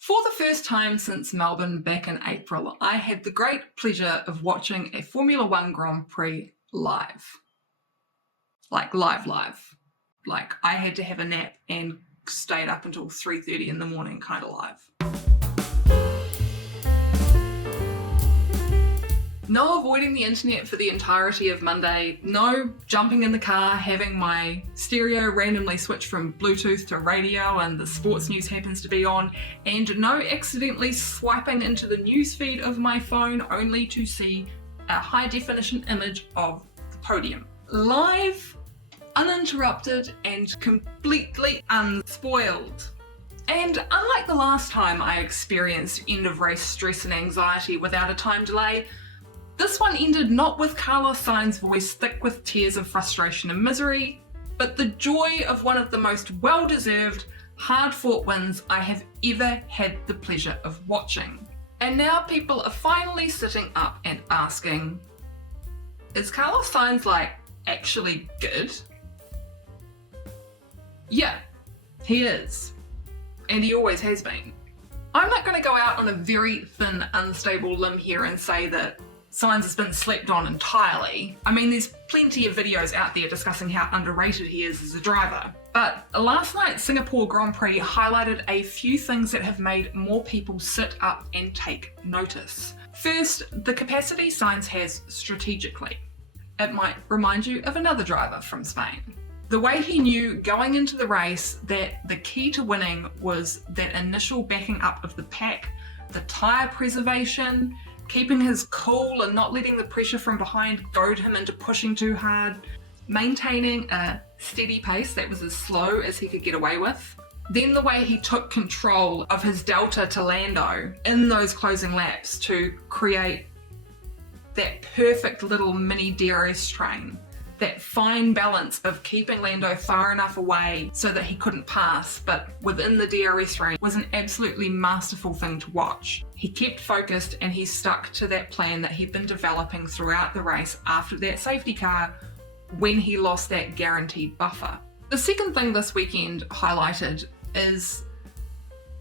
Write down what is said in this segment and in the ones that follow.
For the first time since Melbourne back in April, I had the great pleasure of watching a Formula One Grand Prix live. Like live. Like I had to have a nap and stayed up until 3:30 in the morning kind of live. No avoiding the internet for the entirety of Monday, no jumping in the car, having my stereo randomly switch from Bluetooth to radio and the sports news happens to be on, and no accidentally swiping into the newsfeed of my phone only to see a high definition image of the podium. Live, uninterrupted, and completely unspoiled. And unlike the last time I experienced end of race stress and anxiety without a time delay, this one ended not with Carlos Sainz's voice thick with tears of frustration and misery, but the joy of one of the most well-deserved, hard-fought wins I have ever had the pleasure of watching. And now people are finally sitting up and asking, is Carlos Sainz actually good? Yeah, he is. And he always has been. I'm not going to go out on a very thin, unstable limb here and say that Sainz has been slept on entirely. I mean, there's plenty of videos out there discussing how underrated he is as a driver. But last night's Singapore Grand Prix highlighted a few things that have made more people sit up and take notice. First, the capacity Sainz has strategically. It might remind you of another driver from Spain. The way he knew going into the race that the key to winning was that initial backing up of the pack, the tyre preservation, keeping his cool and not letting the pressure from behind goad him into pushing too hard, maintaining a steady pace that was as slow as he could get away with. Then the way he took control of his delta to Lando in those closing laps to create that perfect little mini DRS train. That fine balance of keeping Lando far enough away so that he couldn't pass, but within the DRS range, was an absolutely masterful thing to watch. He kept focused and he stuck to that plan that he'd been developing throughout the race after that safety car when he lost that guaranteed buffer. The second thing this weekend highlighted is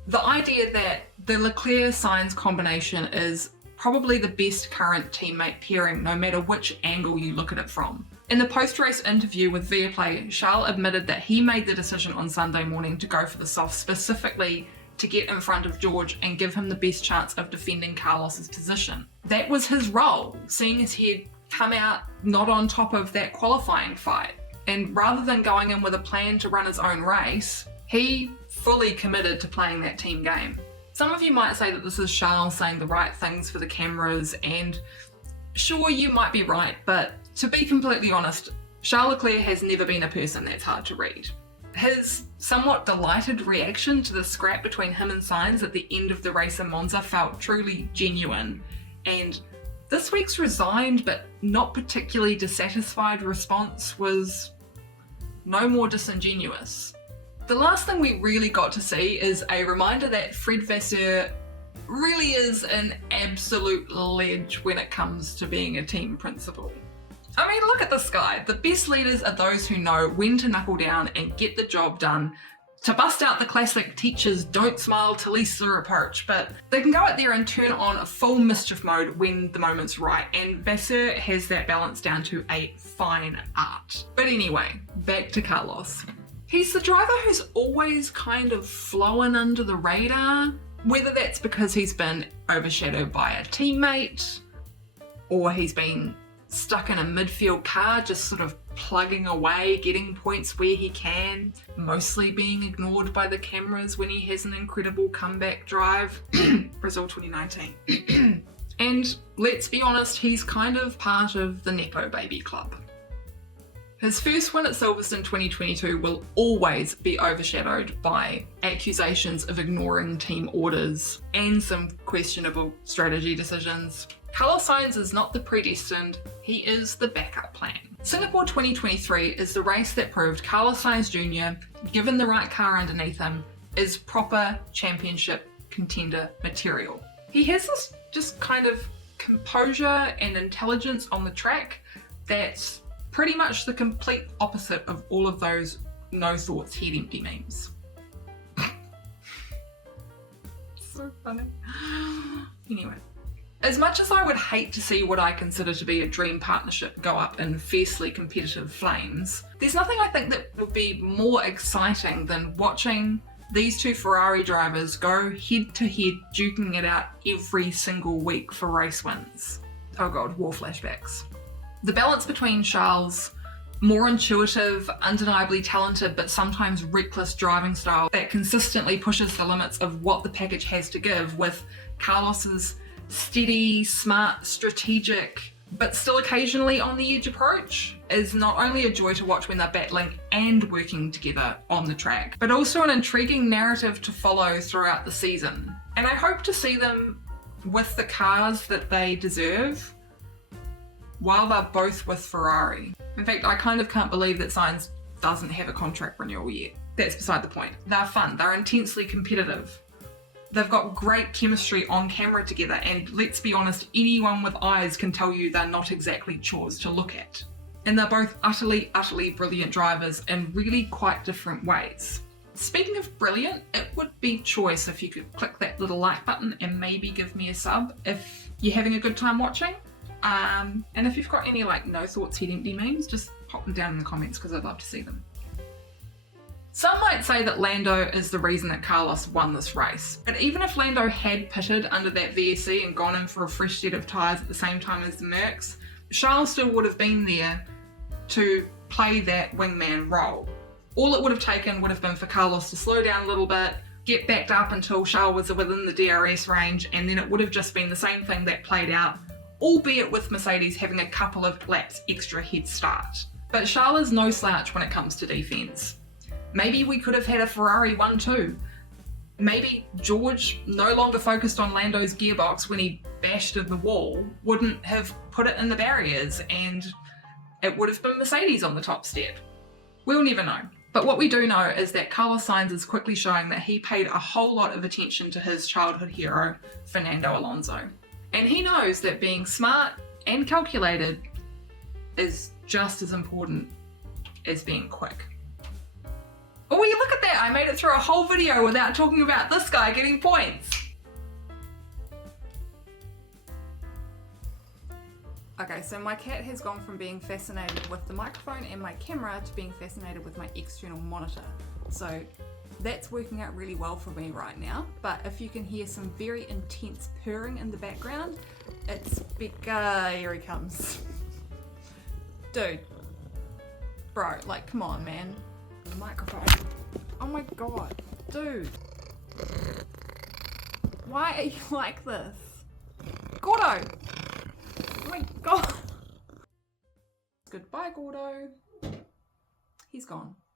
the idea that the Leclerc-Sainz combination is probably the best current teammate pairing no matter which angle you look at it from. In the post-race interview with Viaplay, Charles admitted that he made the decision on Sunday morning to go for the soft specifically to get in front of George and give him the best chance of defending Carlos's position. That was his role, seeing as he had come out not on top of that qualifying fight. And rather than going in with a plan to run his own race, he fully committed to playing that team game. Some of you might say that this is Charles saying the right things for the cameras, and sure, you might be right, but to be completely honest, Charles Leclerc has never been a person that's hard to read. His somewhat delighted reaction to the scrap between him and Sainz at the end of the race in Monza felt truly genuine, and this week's resigned but not particularly dissatisfied response was no more disingenuous. The last thing we really got to see is a reminder that Fred Vasseur really is an absolute ledge when it comes to being a team principal. I mean, look at this guy. The best leaders are those who know when to knuckle down and get the job done, to bust out the classic teachers don't smile till Easter approach, but they can go out there and turn on a full mischief mode when the moment's right, and Vasseur has that balance down to a fine art. But anyway, back to Carlos. He's the driver who's always kind of flown under the radar, whether that's because he's been overshadowed by a teammate, or he's been stuck in a midfield car just sort of plugging away, getting points where he can, mostly being ignored by the cameras when he has an incredible comeback drive. Brazil 2019. And let's be honest, he's kind of part of the Nepo Baby Club. His first win at Silverstone 2022 will always be overshadowed by accusations of ignoring team orders and some questionable strategy decisions. Carlos Sainz is not the predestined, he is the backup plan. Singapore 2023 is the race that proved Carlos Sainz Jr., given the right car underneath him, is proper championship contender material. He has this just kind of composure and intelligence on the track that's pretty much the complete opposite of all of those no thoughts head empty memes. so funny. Anyway. As much as I would hate to see what I consider to be a dream partnership go up in fiercely competitive flames, there's nothing I think that would be more exciting than watching these two Ferrari drivers go head to head duking it out every single week for race wins. Oh god, war flashbacks. The balance between Charles' more intuitive, undeniably talented, but sometimes reckless driving style that consistently pushes the limits of what the package has to give, with Carlos's steady, smart, strategic, but still occasionally on the edge approach, is not only a joy to watch when they're battling and working together on the track, but also an intriguing narrative to follow throughout the season. And I hope to see them with the cars that they deserve while they're both with Ferrari. In fact, I kind of can't believe that Sainz doesn't have a contract renewal yet. That's beside the point. They're fun, they're intensely competitive. They've got great chemistry on camera together, and let's be honest, anyone with eyes can tell you they're not exactly chores to look at. And they're both utterly, utterly brilliant drivers in really quite different ways. Speaking of brilliant, it would be choice if you could click that little like button and maybe give me a sub if you're having a good time watching. And if you've got any no thoughts head empty memes, just pop them down in the comments because I'd love to see them. Some might say that Lando is the reason that Carlos won this race, but even if Lando had pitted under that VSC and gone in for a fresh set of tyres at the same time as the Mercs, Charles still would have been there to play that wingman role. All it would have taken would have been for Carlos to slow down a little bit, get backed up until Charles was within the DRS range, and then it would have just been the same thing that played out, albeit with Mercedes having a couple of laps extra head start. But Charles is no slouch when it comes to defence. Maybe we could have had a Ferrari 1-2. Maybe George, no longer focused on Lando's gearbox when he bashed in the wall, wouldn't have put it in the barriers and it would have been Mercedes on the top step. We'll never know. But what we do know is that Carlos Sainz is quickly showing that he paid a whole lot of attention to his childhood hero, Fernando Alonso. And he knows that being smart and calculated is just as important as being quick. Oh, will you look at that? I made it through a whole video without talking about this guy getting points. Okay, so my cat has gone from being fascinated with the microphone and my camera to being fascinated with my external monitor. So that's working out really well for me right now. But if you can hear some very intense purring in the background, it's because here he comes. Dude. Bro, come on, man. The microphone. Oh my god, dude. Why are you like this? Gordo! Oh my god. Goodbye, Gordo. He's gone.